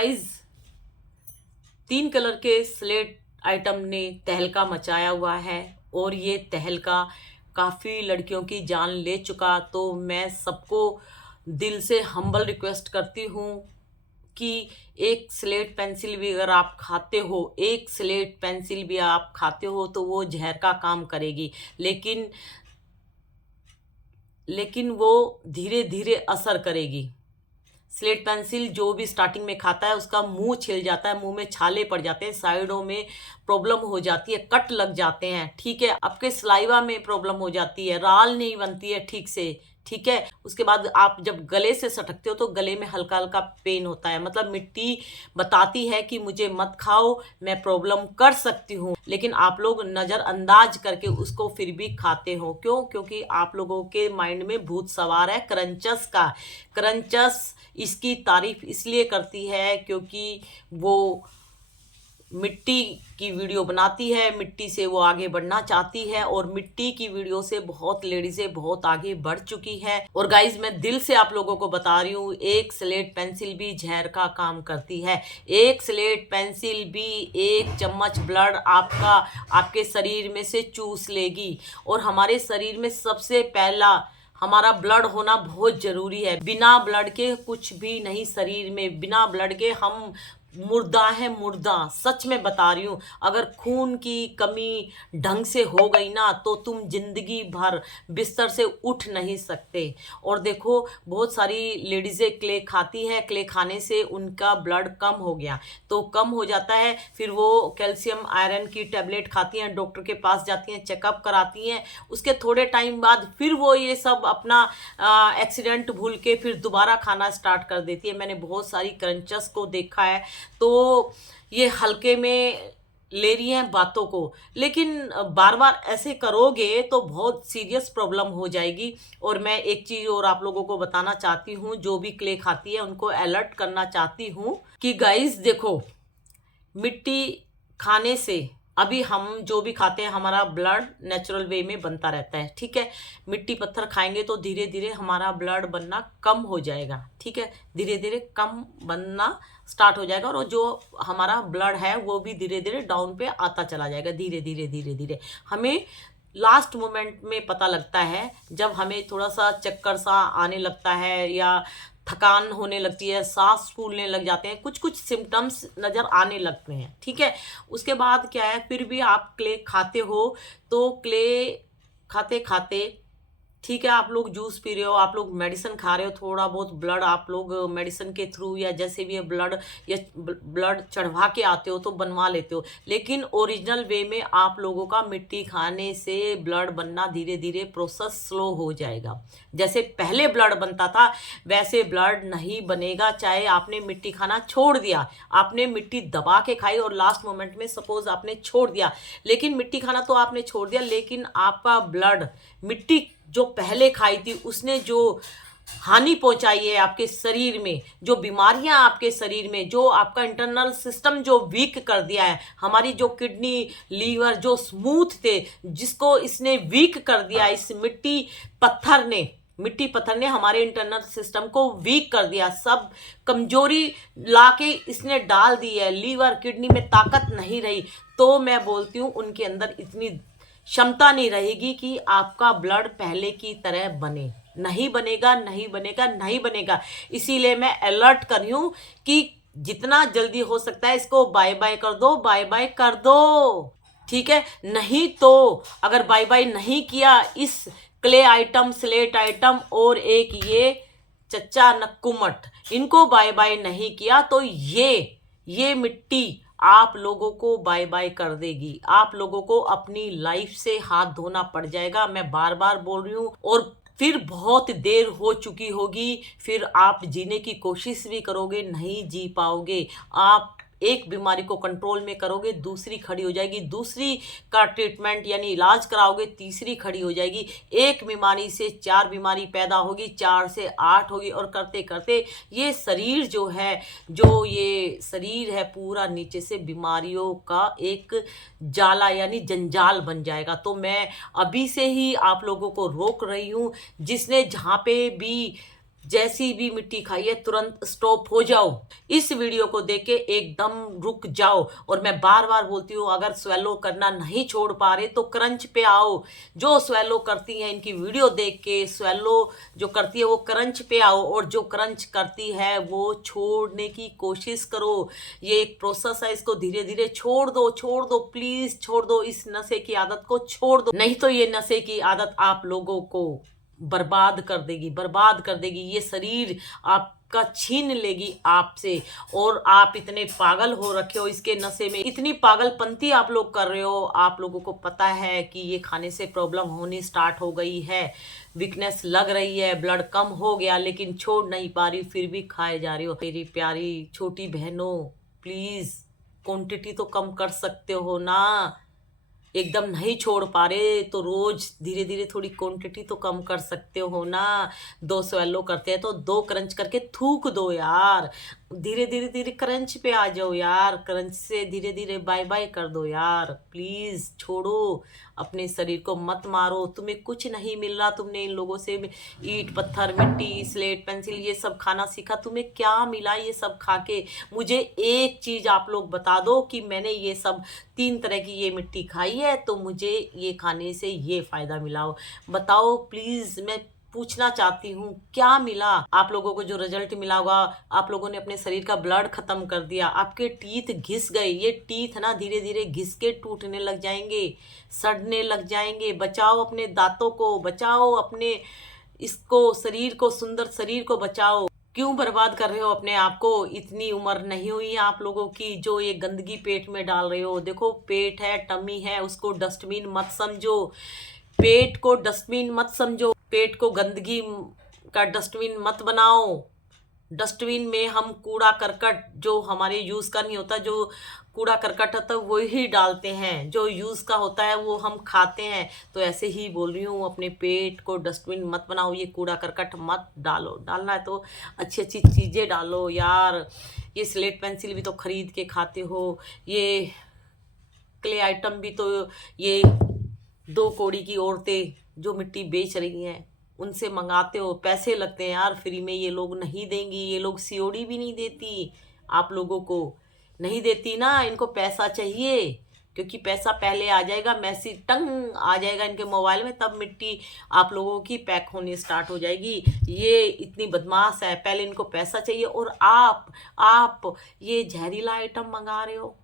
Guys 3 colour के slate item ने तहलका मचाया हुआ है और ये तहलका काफ़ी लड़कियों की जान ले चुका। तो मैं सबको दिल से हम्बल रिक्वेस्ट करती हूँ कि एक स्लेट पेंसिल भी अगर आप खाते हो, एक स्लेट पेंसिल भी आप खाते हो तो वो जहर का काम करेगी, लेकिन वो धीरे धीरे असर करेगी। स्लेट पेंसिल जो भी स्टार्टिंग में खाता है उसका मुंह छिल जाता है, मुंह में छाले पड़ जाते हैं, साइडों में प्रॉब्लम हो जाती है, कट लग जाते हैं, ठीक है। आपके सलाइवा में प्रॉब्लम हो जाती है, राल नहीं बनती है ठीक से, ठीक है। उसके बाद आप जब गले से सटकते हो तो गले में हल्का हल्का पेन होता है। मतलब मिट्टी बताती है कि मुझे मत खाओ, मैं प्रॉब्लम कर सकती हूँ, लेकिन आप लोग नज़रअंदाज करके उसको फिर भी खाते हो। क्यों? क्योंकि आप लोगों के माइंड में भूत सवार है क्रंचस का। क्रंचस इसकी तारीफ इसलिए करती है क्योंकि वो मिट्टी की वीडियो बनाती है, मिट्टी से वो आगे बढ़ना चाहती है और मिट्टी की वीडियो से बहुत लेडीज़ें बहुत आगे बढ़ चुकी है। और गाइज मैं दिल से आप लोगों को बता रही हूँ, एक स्लेट पेंसिल भी जहर का काम करती है। एक स्लेट पेंसिल भी 1 चम्मच ब्लड आपके शरीर में से चूस लेगी। और हमारे शरीर में सबसे पहला हमारा ब्लड होना बहुत जरूरी है। बिना ब्लड के कुछ भी नहीं शरीर में, बिना ब्लड के हम मुर्दा है, मुर्दा। सच में बता रही हूँ, अगर खून की कमी ढंग से हो गई ना तो तुम जिंदगी भर बिस्तर से उठ नहीं सकते। और देखो बहुत सारी लेडीज़ें क्ले खाती हैं, क्ले खाने से उनका ब्लड कम हो गया, तो कम हो जाता है, फिर वो कैल्शियम आयरन की टैबलेट खाती हैं, डॉक्टर के पास जाती हैं, चेकअप कराती हैं। उसके थोड़े टाइम बाद फिर वो ये सब अपना एक्सीडेंट भूल के फिर दोबारा खाना स्टार्ट कर देती है। मैंने बहुत सारी क्रंचस को देखा है। तो ये हल्के में ले रही हैं बातों को, लेकिन बार बार ऐसे करोगे तो बहुत सीरियस प्रॉब्लम हो जाएगी। और मैं एक चीज़ और आप लोगों को बताना चाहती हूँ, जो भी क्ले खाती है उनको अलर्ट करना चाहती हूँ कि गाइस देखो, मिट्टी खाने से अभी हम जो भी खाते हैं हमारा ब्लड नेचुरल वे में बनता रहता है, ठीक है। मिट्टी पत्थर खाएंगे तो धीरे धीरे हमारा ब्लड बनना कम हो जाएगा, ठीक है, धीरे धीरे कम बनना स्टार्ट हो जाएगा। और जो हमारा ब्लड है वो भी धीरे धीरे डाउन पे आता चला जाएगा, धीरे धीरे धीरे धीरे। हमें लास्ट मोमेंट में पता लगता है जब हमें थोड़ा सा चक्कर सा आने लगता है या थकान होने लगती है, सांस फूलने लग जाते हैं, कुछ कुछ सिम्टम्स नज़र आने लगते हैं, ठीक है। उसके बाद क्या है, फिर भी आप क्ले खाते हो तो क्ले खाते खाते, ठीक है, आप लोग जूस पी रहे हो, आप लोग मेडिसिन खा रहे हो, थोड़ा बहुत ब्लड आप लोग मेडिसिन के थ्रू या जैसे भी ब्लड चढ़वा के आते हो तो बनवा लेते हो, लेकिन ओरिजिनल वे में आप लोगों का मिट्टी खाने से ब्लड बनना धीरे धीरे प्रोसेस स्लो हो जाएगा। जैसे पहले ब्लड बनता था वैसे ब्लड नहीं बनेगा। चाहे आपने मिट्टी खाना छोड़ दिया, आपने मिट्टी दबा के खाई और लास्ट मोमेंट में सपोज आपने छोड़ दिया, लेकिन मिट्टी खाना तो आपने छोड़ दिया, लेकिन आपका ब्लड मिट्टी जो पहले खाई थी उसने जो हानि पहुंचाई है आपके शरीर में, जो बीमारियां आपके शरीर में, जो आपका इंटरनल सिस्टम जो वीक कर दिया है, हमारी जो किडनी लीवर जो स्मूथ थे जिसको इसने वीक कर दिया, इस मिट्टी पत्थर ने हमारे इंटरनल सिस्टम को वीक कर दिया, सब कमजोरी लाके इसने डाल दी है, लीवर किडनी में ताकत नहीं रही। तो मैं बोलती हूँ उनके अंदर इतनी क्षमता नहीं रहेगी कि आपका ब्लड पहले की तरह बने। नहीं बनेगा, नहीं बनेगा, नहीं बनेगा। इसीलिए मैं अलर्ट कर रही हूँ कि जितना जल्दी हो सकता है इसको बाय बाय कर दो, बाय बाय कर दो, ठीक है। नहीं तो अगर बाय बाय नहीं किया इस क्ले आइटम, स्लेट आइटम और एक ये चच्चा नक्कुमट, इनको बाय बाय नहीं किया तो ये मिट्टी आप लोगों को बाय बाय कर देगी। आप लोगों को अपनी लाइफ से हाथ धोना पड़ जाएगा। मैं बार बार बोल रही हूँ, और फिर बहुत देर हो चुकी होगी, फिर आप जीने की कोशिश भी करोगे, नहीं जी पाओगे। आप एक बीमारी को कंट्रोल में करोगे, दूसरी खड़ी हो जाएगी, दूसरी का ट्रीटमेंट यानी इलाज कराओगे, तीसरी खड़ी हो जाएगी। एक बीमारी से 4 बीमारी पैदा होगी, 4 से 8 होगी, और करते करते ये शरीर है पूरा नीचे से बीमारियों का एक जाला यानी जंजाल बन जाएगा। तो मैं अभी से ही आप लोगों को रोक रही हूँ, जिसने जहाँ पे भी जैसी भी मिट्टी खाइए तुरंत स्टॉप हो जाओ। इस वीडियो को देख के एकदम रुक जाओ। और मैं बार बार बोलती हूँ, अगर स्वेलो करना नहीं छोड़ पा रहे तो क्रंच पे आओ। जो स्वेलो करती है इनकी वीडियो देख के स्वेलो जो करती है वो क्रंच पे आओ, और जो क्रंच करती है वो छोड़ने की कोशिश करो। ये एक प्रोसेस है, इसको धीरे धीरे छोड़ दो प्लीज छोड़ दो। इस नशे की आदत को छोड़ दो, नहीं तो ये नशे की आदत आप लोगों को बर्बाद कर देगी। ये शरीर आपका छीन लेगी आपसे। और आप इतने पागल हो रखे हो इसके नशे में, इतनी पागलपंती आप लोग कर रहे हो। आप लोगों को पता है कि ये खाने से प्रॉब्लम होनी स्टार्ट हो गई है, वीकनेस लग रही है, ब्लड कम हो गया, लेकिन छोड़ नहीं पा रही, फिर भी खाए जा रही हो। मेरी प्यारी छोटी बहनों, प्लीज क्वांटिटी तो कम कर सकते हो ना। एकदम नहीं छोड़ पा रहे तो रोज धीरे धीरे थोड़ी क्वांटिटी तो कम कर सकते हो ना। 2 स्वेलो करते हैं तो 2 क्रंच करके थूक दो यार। धीरे धीरे क्रंच पे आ जाओ यार। क्रंच से धीरे धीरे बाय बाय कर दो यार। प्लीज छोड़ो, अपने शरीर को मत मारो। तुम्हें कुछ नहीं मिल रहा, तुमने इन लोगों से ईंट पत्थर मिट्टी स्लेट पेंसिल ये सब खाना सीखा, तुम्हें क्या मिला ये सब खा के? मुझे एक चीज आप लोग बता दो कि मैंने ये सब 3 तरह की ये मिट्टी खाई है तो मुझे ये खाने से ये फायदा मिला हो। बताओ प्लीज, मैं पूछना चाहती हूँ क्या मिला आप लोगों को? जो रिजल्ट मिला होगा, आप लोगों ने अपने शरीर का ब्लड खत्म कर दिया, आपके टीथ घिस गए। ये टीथ ना धीरे धीरे घिस के टूटने लग जाएंगे, सड़ने लग जाएंगे। बचाओ अपने दांतों को, बचाओ अपने इसको शरीर को, सुंदर शरीर को बचाओ। क्यों बर्बाद कर रहे हो अपने आप को? इतनी उम्र नहीं हुई है आप लोगों की जो ये गंदगी पेट में डाल रहे हो। देखो पेट है, टमी है, उसको डस्टबिन मत समझो। पेट को डस्टबिन मत समझो, पेट को गंदगी का डस्टबिन मत बनाओ। डस्टबिन में हम कूड़ा करकट जो हमारे यूज का नहीं होता, जो कूड़ा करकट होता है वो ही डालते हैं, जो यूज का होता है वो हम खाते हैं। तो ऐसे ही बोल रही हूँ, अपने पेट को डस्टबिन मत बनाओ, ये कूड़ा करकट मत डालो। डालना है तो अच्छी अच्छी चीजें डालो यार। ये स्लेट पेंसिल भी तो खरीद के खाते हो, ये क्ले आइटम भी तो ये 2 कौड़ी की औरतें जो मिट्टी बेच रही हैं उनसे मंगाते हो, पैसे लगते हैं यार। फ्री में ये लोग नहीं देंगी, ये लोग सीओडी भी नहीं देती, आप लोगों को नहीं देती ना। इनको पैसा चाहिए, क्योंकि पैसा पहले आ जाएगा, मैसेज टंग आ जाएगा इनके मोबाइल में, तब मिट्टी आप लोगों की पैक होनी स्टार्ट हो जाएगी। ये इतनी बदमाश है, पहले इनको पैसा चाहिए। और आप ये जहरीला आइटम मंगा रहे हो,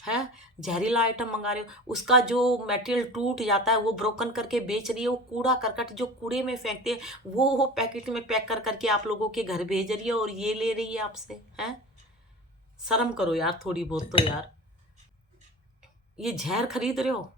है जहरीला आइटम मंगा रहे हो, उसका जो मटेरियल टूट जाता है वो ब्रोकन करके बेच रही है। वो कूड़ा करकट जो कूड़े में फेंकते हैं वो पैकेट में पैक कर करके आप लोगों के घर भेज रही है, और ये ले रही है आपसे। हैं, शर्म करो यार थोड़ी बहुत तो यार। ये जहर खरीद रहे हो,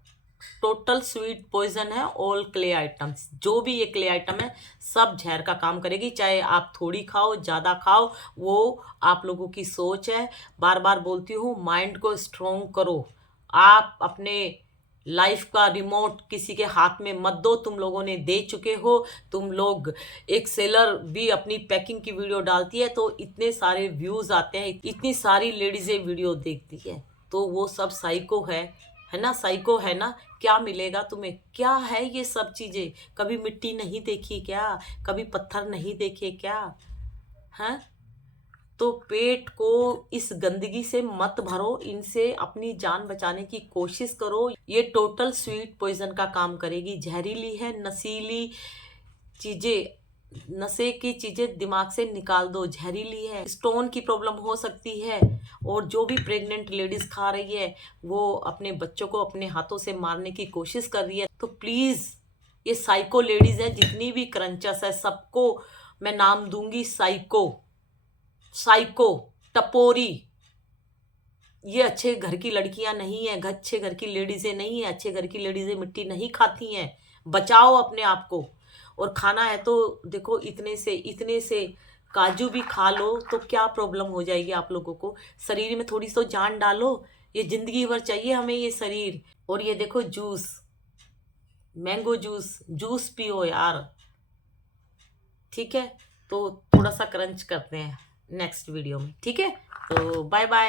टोटल स्वीट पॉइजन है। ऑल क्ले आइटम्स, जो भी ये क्ले आइटम है सब जहर का काम करेगी। चाहे आप थोड़ी खाओ ज्यादा खाओ, वो आप लोगों की सोच है। बार बार बोलती हूँ, माइंड को स्ट्रोंग करो। आप अपने लाइफ का रिमोट किसी के हाथ में मत दो, तुम लोगों ने दे चुके हो। तुम लोग, एक सेलर भी अपनी पैकिंग की वीडियो डालती है तो इतने सारे व्यूज आते हैं, इतनी सारी लेडीजें वीडियो देखती है, तो वो सब साइको है ना, साइको है ना। क्या मिलेगा तुम्हें? क्या है ये सब चीजें? कभी मिट्टी नहीं देखी क्या? कभी पत्थर नहीं देखे क्या? हैं? तो पेट को इस गंदगी से मत भरो, इनसे अपनी जान बचाने की कोशिश करो। ये टोटल स्वीट पॉइजन का काम करेगी, जहरीली है, नशीली चीजें, नशे की चीजें दिमाग से निकाल दो। जहरीली है, स्टोन की प्रॉब्लम हो सकती है। और जो भी प्रेग्नेंट लेडीज खा रही है वो अपने बच्चों को अपने हाथों से मारने की कोशिश कर रही है। तो प्लीज, ये साइको लेडीज है जितनी भी क्रंचस है, सबको मैं नाम दूंगी साइको, साइको, टपोरी। ये अच्छे घर की लड़कियां नहीं है, अच्छे घर की लेडीजें नहीं है। अच्छे घर की लेडीजें मिट्टी नहीं खाती हैं। बचाओ अपने आप को। और खाना है तो देखो, इतने से काजू भी खा लो तो क्या प्रॉब्लम हो जाएगी आप लोगों को? शरीर में थोड़ी तो जान डालो, ये जिंदगी भर चाहिए हमें ये शरीर। और ये देखो जूस, मैंगो जूस पियो यार, ठीक है? तो थोड़ा सा क्रंच करते हैं नेक्स्ट वीडियो में, ठीक है? तो बाय बाय।